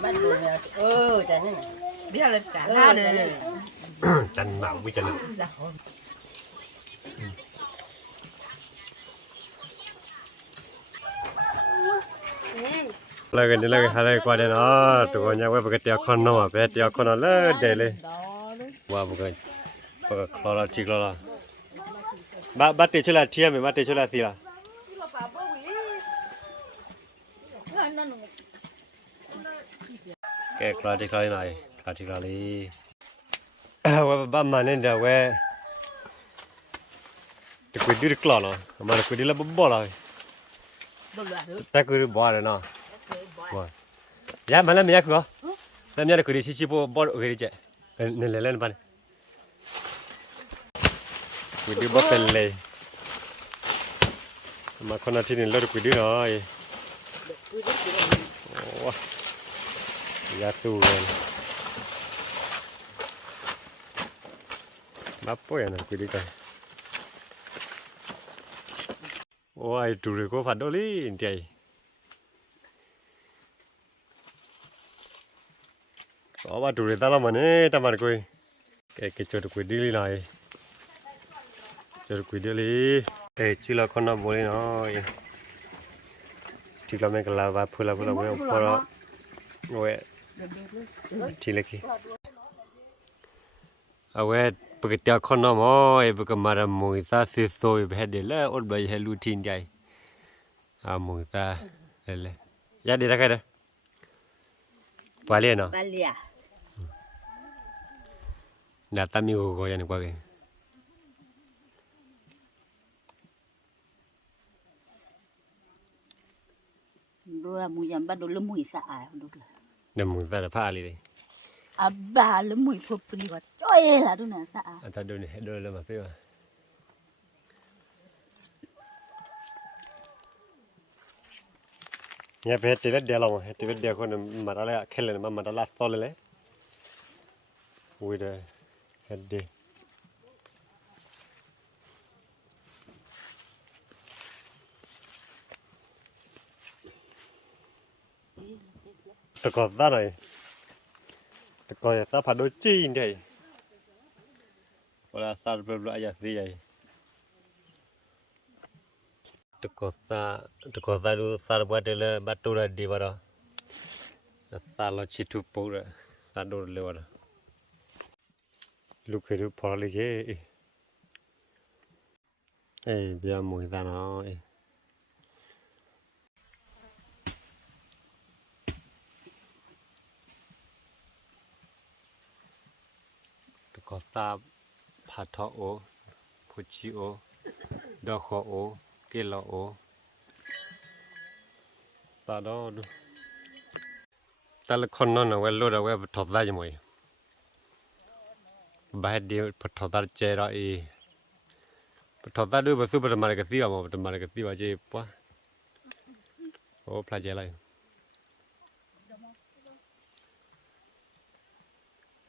bắt được chả nên biết là cả hai này chăn mạo với chăn lagi hari qua đây nó tụi con nhau với cái tiệc con nó bé tiệc con nó lớn đây lên wow bukan kalau cik kalau ba tiệc là chia mấy ba tiệc là gì là cái kalau cik này kalau cik này ba mà nên là we tụi quỷ đi được nó mà quỷ đi là bố rồi ta cứ bỏ rồi nó ya mà làm gì cơ làm gì là quỷ chỉ bỏ quỷ chứ nên lên bạn quỷ đi bỏ cái này mà con nào thì nên lỡ quỷ đi rồi ya tu rồi apa ya nak quỷ đi coi ôi tu rồi có phạt đâu đi vậy có ba tu rồi ta làm mà nè ta mà coi cái chỗ quỷ đi này chỗ quỷ đi chỉ là con nào bồi nó chỉ là mấy cái là và phơi với phơi rồi chỉ là gì vậy bây giờ con nó mà bây giờ mà làm mồi ta sẽ sôi về để là ổn bây giờ routine vậy mồi ta đây ya đi ra cái đó vài nó nãy ta miêu gọi anh qua cái rồi mùi dầm bắt đầu lấy mùi xả được rồi nằm mồi ta là phá đi đây bà lấy mùi phụt đi vào chơi là đúng nè xả ta đưa này đưa lên mà phải không nhà bé thì rất đẹp lòng thì rất đẹp con mà đã lại khen lên mà đã lát to lên đấy ui đây hết đi tao có ra này tao có ta phải đôi chi đây gọi là ta phải loại gì vậy tao có ta đôi ta bắt được là bắt đầu là đi vào đó ta là chỉ thu bổ rồi ta đôi lên vào đó lúc khi được phá lấy chứ bây giờ mùi ta nó có ta phạt thọ ô phụ chi ô đo khó ô kia lọ ô ta đó ta là con nó là lô là quay thọt ra cho mày bài đi thọt ra chơi rồi thọt ra đưa vào super mà cái gì mà cái gì vậy chứ quá ô phải chơi lại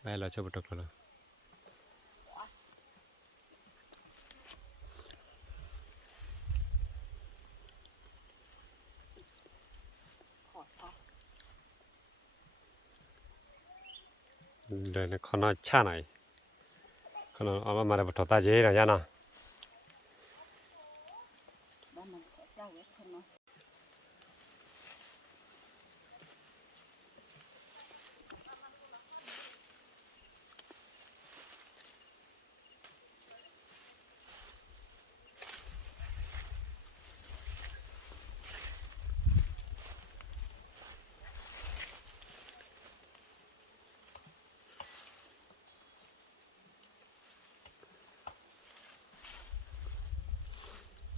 bài là cho bắt đầu rồi đây là con nó cha này con nó mà bắt thọt ra chơi rồi nha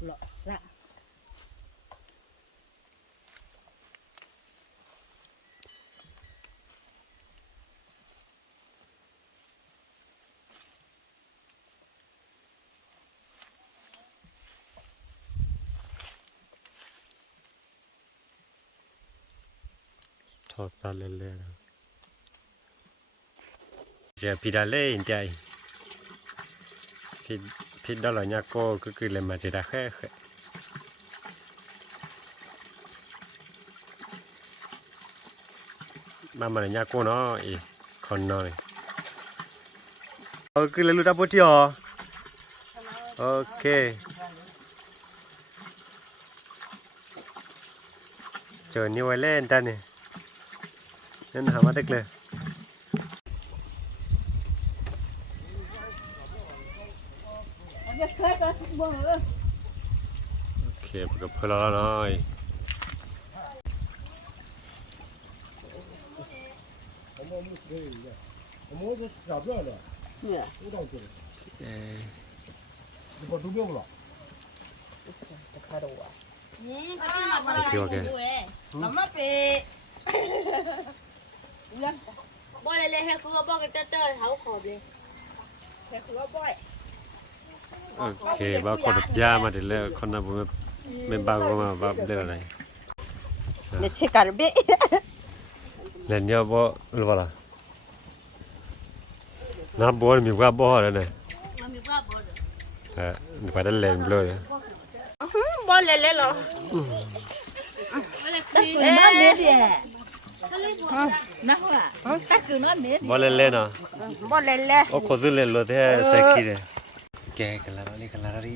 lọ dạ thọt ra lên giờ phi đã lên chạy phi đó là nhà cô cứ lên mà chỉ đã khé mà nhà cô nó còn nói cứ lấy lúa đá bút chưa ok chờ nhiều ai lên ta này nên hả mà đượcเลยโอเคกับเพื่อนเราหน่อยโอเคโอเคเรามาเปบ่เลยให้คือบ่กันเตอร์เฮาขอบเลย แค่คือว่าบ่อย โอเคว่าคนยามาถึงแล้วคนนั้นผมไม่บ้าก็มาบ้าเรื่องอะไร เนี่ยเช็คกันเบ๊ะ เล่นเยอะบ่รู้ป่ะล่ะน้ำบ่อมีกว่าบ่อแล้วเนี่ย มันมีว่าบ่เด้อ ไปได้เล่นเลย บ่เล่นๆหรอ ตักคือนอนเน็ตเนี่ยนะว่าตักคือนอนเน็ต บ่เล่นเนาะ บ่เล่น โอ้คนซื้อเล่นรถแท้ใส่ขี้เลยแกกันแล้วนี่กันแล้วดิ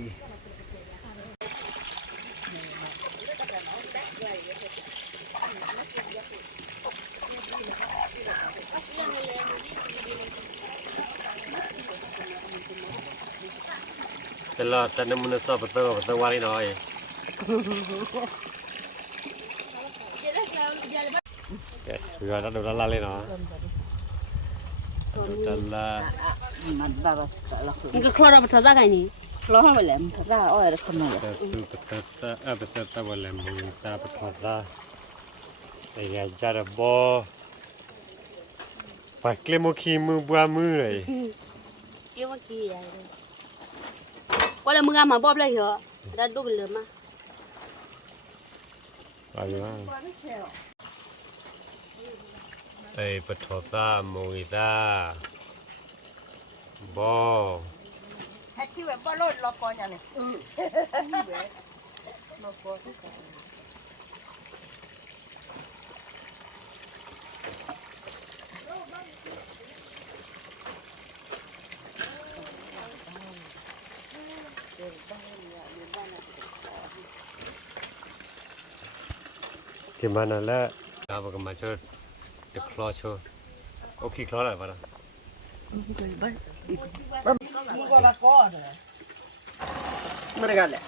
แต่ละแต่น้ำมันสอบประตูวาลีหน่อยแกคือว่าดูละเลยเนาะดูละมันบ้าก็ละคือ มันก็คลอดมาทอดได้ไงนี่คลอดให้ไปแหลมทอดได้อ้อยอะไรคนนึง แต่คือประตูวันละมึงตาประตูละไอ้ยาจาระบอไปเกลโมคีมือบัวมือเลย เกี่ยวกี่อะไรว่าแล้วมึงมาบ่เลยเหรอได้ดูเป็นเรื่องมา อะไรวะไอ้ประตูละมือตาบอ ให้ที่แบบบ่โลดรอก่อนอย่างนี้รอก่อน Gimana lah? Apa kemajuan? The closure. Oke, keluar lah para. มึงก็ละก่อนมันกันแหละ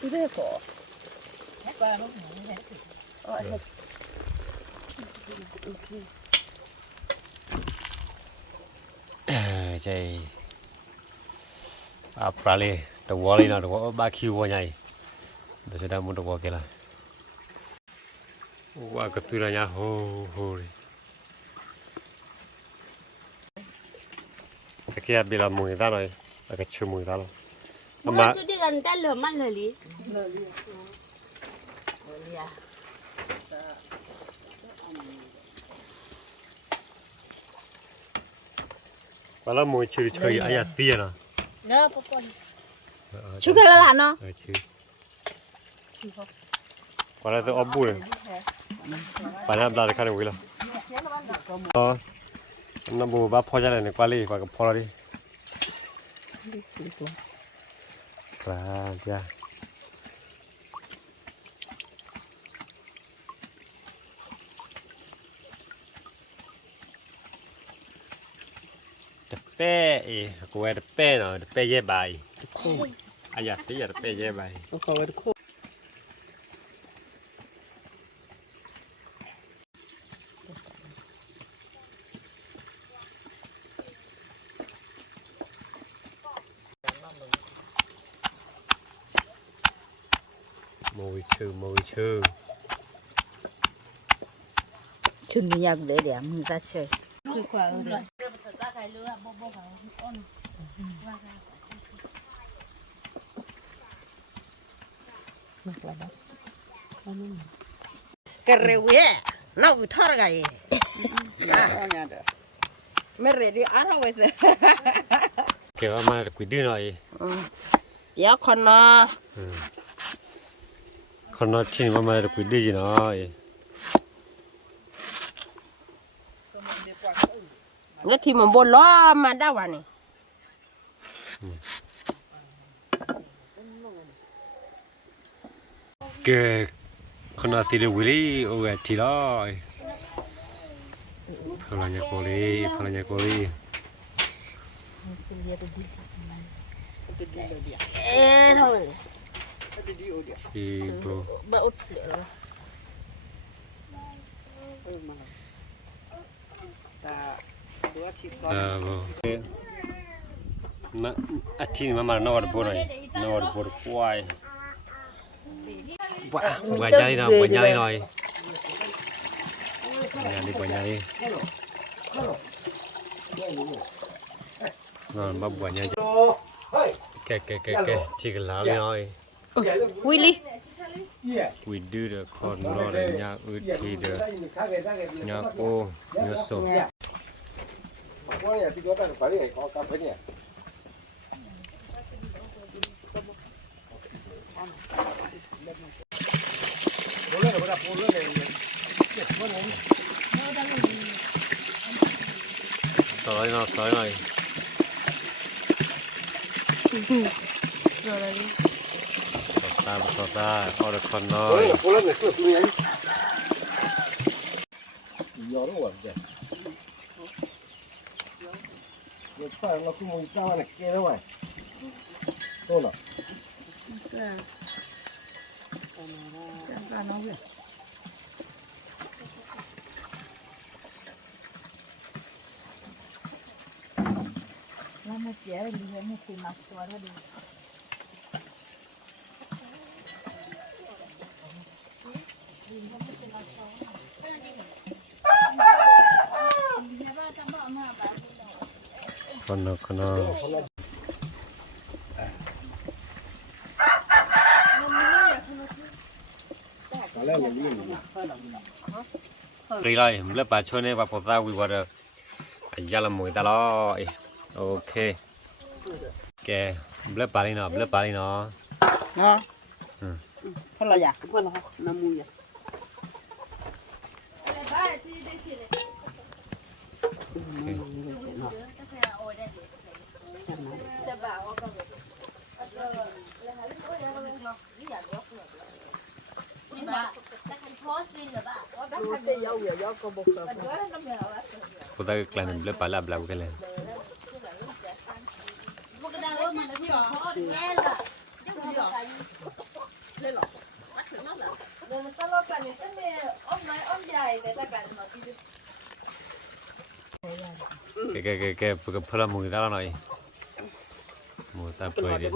ตัวเด็กก่อปลาลูกหมูเนี่ยใช่ปลาเลยตัววอลเลยนะตัวบาคิววันใหญ่เดี๋ยวจะได้มุดตัวกันละว่ากระตุ้นอะไรโอ้โหตะเกียบเวลามือตาหน่อยแล้วก็ชิมมือตาเราอามา จุดกันแต่เหลือมันเลยลิ ว่าเรามือชื่อเฉยอายาเตี้ยนะ เด้อพ่อคนชุกันแล้วล่ะเนาะ ชื่อว่าเราต้องอบบุ้ยปานน้ำปลาจะขันวิ่งละอ๋อน้ำบูบ้าพอจะเลยในกว่าเลยกว่ากับพอแล้วดิกลางจ้ะเป้กูว่าเป้เนาะเป้เย่ใบอายาที่อยากเป้เย่ใบ เขาไว้คู่ mùi chưชุนมีอยากเดี๋ยวมึงจะเฉยคือขวาเลย กระเรียวเนี่ยเราอุทธรไงไม่เรียดีอะไรไว้สิ kiểu mà quỷ đưa rồi เดี๋ยวคนนอ คนนั้นที่มาคุยดีจีน่ะ เงี้ยที่มันบนล้อมาได้วันนี้ แกคนนั้นที่เดือดวิลีโอ้ยที่ละพลังยาโกลีพลังยาโกลี เท่าไหร่ อีโบ บ้าอุดเหลือ โบมาอาทิตย์มาโนอร์บัวหน่อยโนอร์บัวควายบัวใหญ่นะบัวใหญ่หน่อยงานนี้บัวใหญ่นอนบัวใหญ่แกที่กันแล้วหน่อย วิลลี่ we do the corn roll nya uti the nya o nya so สอยหน่อยสอยหน่อยสอดตาเอาแต่คนน้อยคนน้อยรีเลยเมื่อป่าช่วยเนี่ยป่าพอตาวิวัฒน์ยาละมวยตลอดโอเคแกเมื่อป่าเลยเนาะเมื่อป่าเลยเนาะ เนาะพอเราอยาก พอแล้วน้ำมูย พอตากลายเป็นเมื่อป่าลับลับกันเลย แกเพื่อพลังมือตาหน่อยมือตาเปิดดิ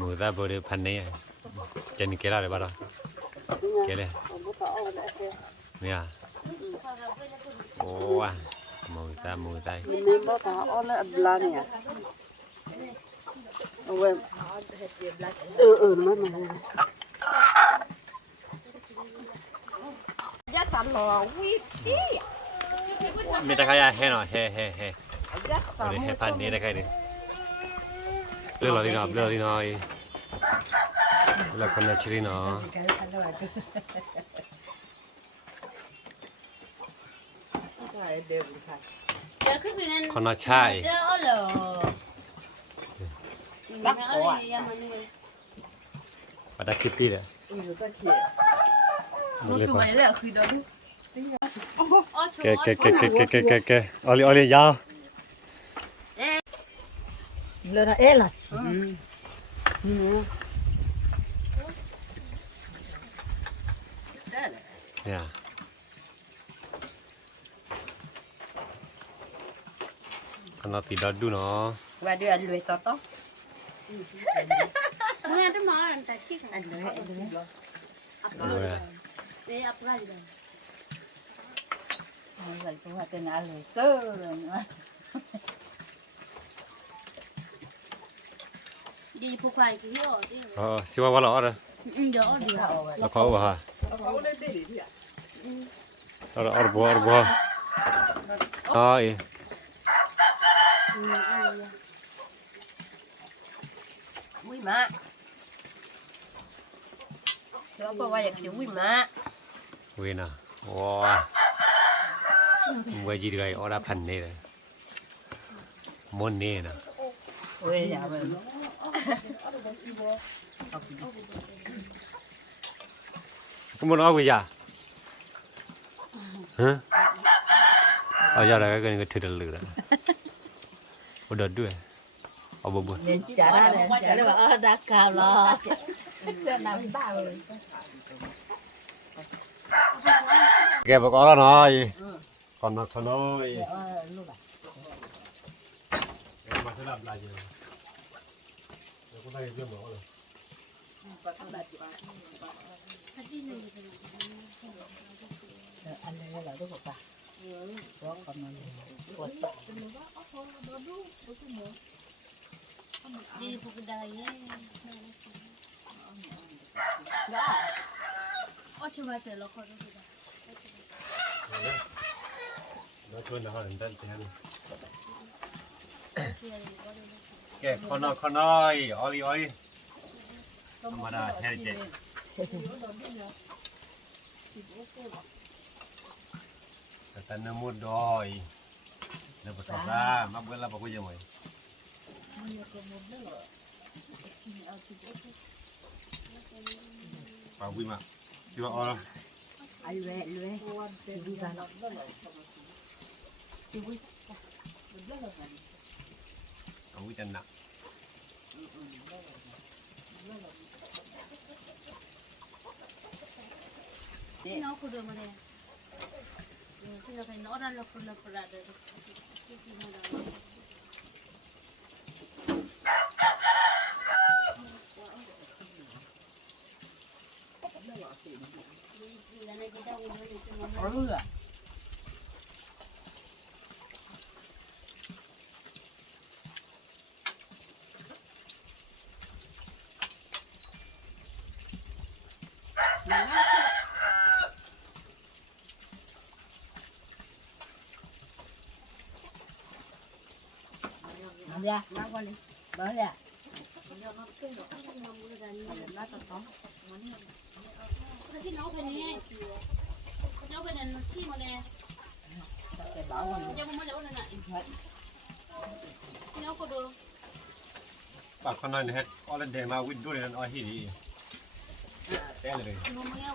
มือตาเปิดพันนี้จะมีเกล้าเลยบ้างเกล้าเนี่ยโอ้ยมือตานี่บ่ตาอ้อนแล้วอับลาเนี่ยเอาไว้มันยัดสันหล่อวิตี้ มีตะไคร้ให้หน่อยเฮ้วันนี้ให้พันนี้ได้ใครดิเลือกเราดีหน่อยเลือกดีหน่อยแล้วคนน่าชื่อเนาะคนน่าใช่ปัตตาคิดตีเลยแกอลียาว เลยนะเอ๊ะล่ะเนี่ยคนน่าตีดดูเนาะว่าเดือนรวยต่อเมื่อจะมาแต่ที่อันเลยนี่อัพไรเลยอะไรตัวเป็นอะไรเตอร์นะ ดีผู้ควายคือเยอะดิ สิว่าว่าเราอะไร เยอะดี เราเขาว่าเราบัวอ๋อ มาเราบอกว่าอยากจะวิ่งมา เว้ยนะว้าเว้ยจีดีกันออร่าพันนี่เลยมอนนี่นะ เว้ยอย่าไป ก็มันเอาไปจ้ะฮะเอาจ้ะแล้วก็นี่ก็ถือได้เลยนะอุดรด้วยเอาบ่บ่ เรียนจ่าได้เลยจ่าได้ว่าดักกาวรอเจ้าน้ำตาเลย แกบอกก็น้อยก่อนมาขน้อยลูกอ่ะ มาสลับลายอยู่แล้วก็ได้เรื่องหมอเลย อันนี้เราต้องบอกว่าร้องกับมันปวด ดีพวกได้อ๋อช่วยเจอแล้วคนดูได้ แล้วชวนนะฮะเดินเต้น ช่วยก็ได้ แกขน้อยออลีออยธรรมดาแท้เจ๊แต่น้ำมูดดอยเดี๋ยวไปทำร้ามาเบื่อแล้วบอกว่ายังไงปากวิ่งมาสิว่าอ๋อ ไอ้แหวนเลยดูกัน เอาวิ่งจันหนัก ที่น้องคุณดูมาเลยที่เราไปนอนนั่นเราคนละประเดี๋ยวที่ที่มาเราเอาเรือมาเลยมาวันนี้มาเลย ที่น้องเป็นนี่น้องเป็นนั่นชี้มาเลยยังไม่มาแล้วนั่นน่ะที่น้องก็ดู ปากขน้อยนะฮะออเลนเดมาวิ่งด้วยนั่นอ้อยที่นี่แต้เลย ที่น้องมาแล้ว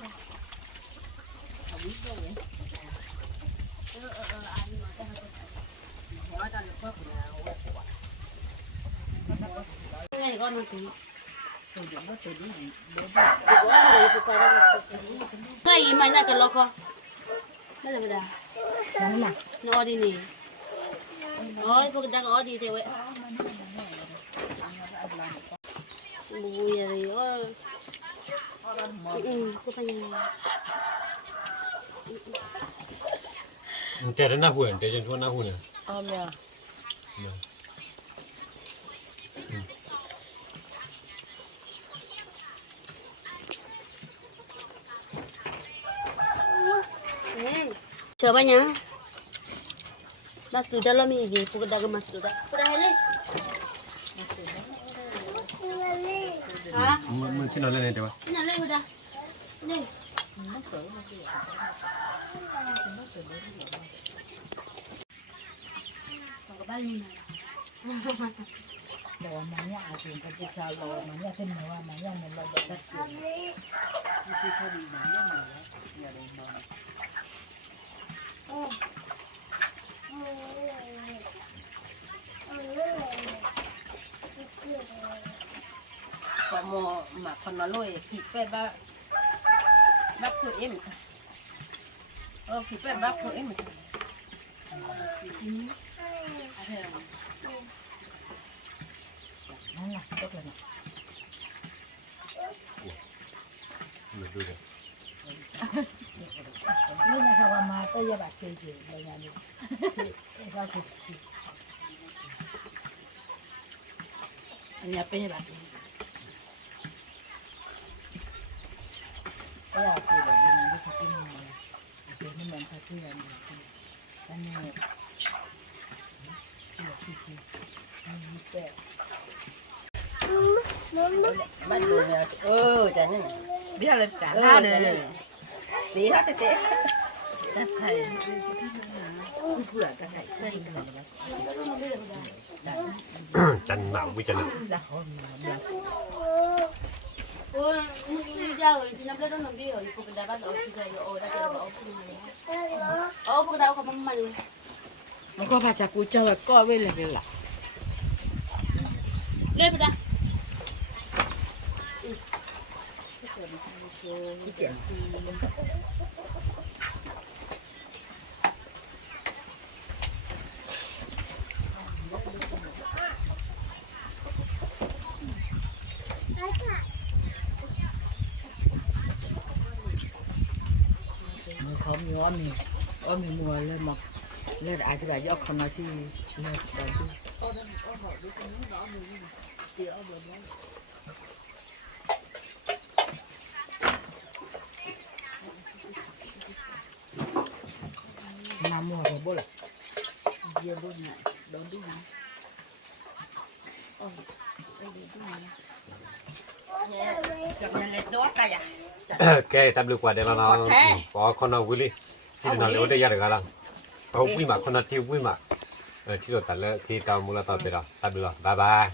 อันนี้มาได้ไงก็นั่นคือไงมันน่าจะล็อกไม่ธรรมดาน้อดีนี่อ๋อพวกดังอ๋อดีเท่เว้ยบุยอะไรอ๋อก็ไปยัง แต่นั่นน่าหุ่นแต่จนทั่วน่าหุ่นเนี่ย เอาเมีย coba nya mas sudah lo migi pukul dagang mas sudah hele hah มันชิ้นอะไรเนี่ยเดี๋ยว ini hele udah ini kembali namanya ada yang ketika lo namanya kan namanya membabat itu cari namanya ya rumah kamu makan naloi kipe bak tu em oh kipe bak tu em mana tu kan ดูเลย นี่นะคะว่ามาก็อย่าบัดเจ็บอะไรอย่างนี้เราถูกฉีดอันนี้เป็นแบบนี้ก็อยากกินแบบนี้นะที่เขากินมาเดี๋ยวนี้มันเขาเชื่อนี่อันนี้เชื่อที่นี่แต่ bắt đồ nhà chả nên biết là cả Ờ, này tí hết tệ các thầy vừa các thầy chơi chân mạo với chân là hôm là ôi ra rồi chị năm đó nó đi rồi phụ đã bắt đầu chị rồi ôi đã chơi bảo phụ đã không mày nó có phải chả cú chơi coi bên là việc là lên phụ đã mình không nhiều ôm mình mùa lên mà lên ai chỉ bảo do không nói thì lên đầu năm mùa rồi bố là giờ bố này đón đi nào chọc nhà lên đó cái à cái tạm được qua đây mà nó có con nào vui đi xin nó lấy đây ra được không vui mà con nào tiêu vui mà chỉ có tận là khi tao mua là tao về đó tạm được bye bye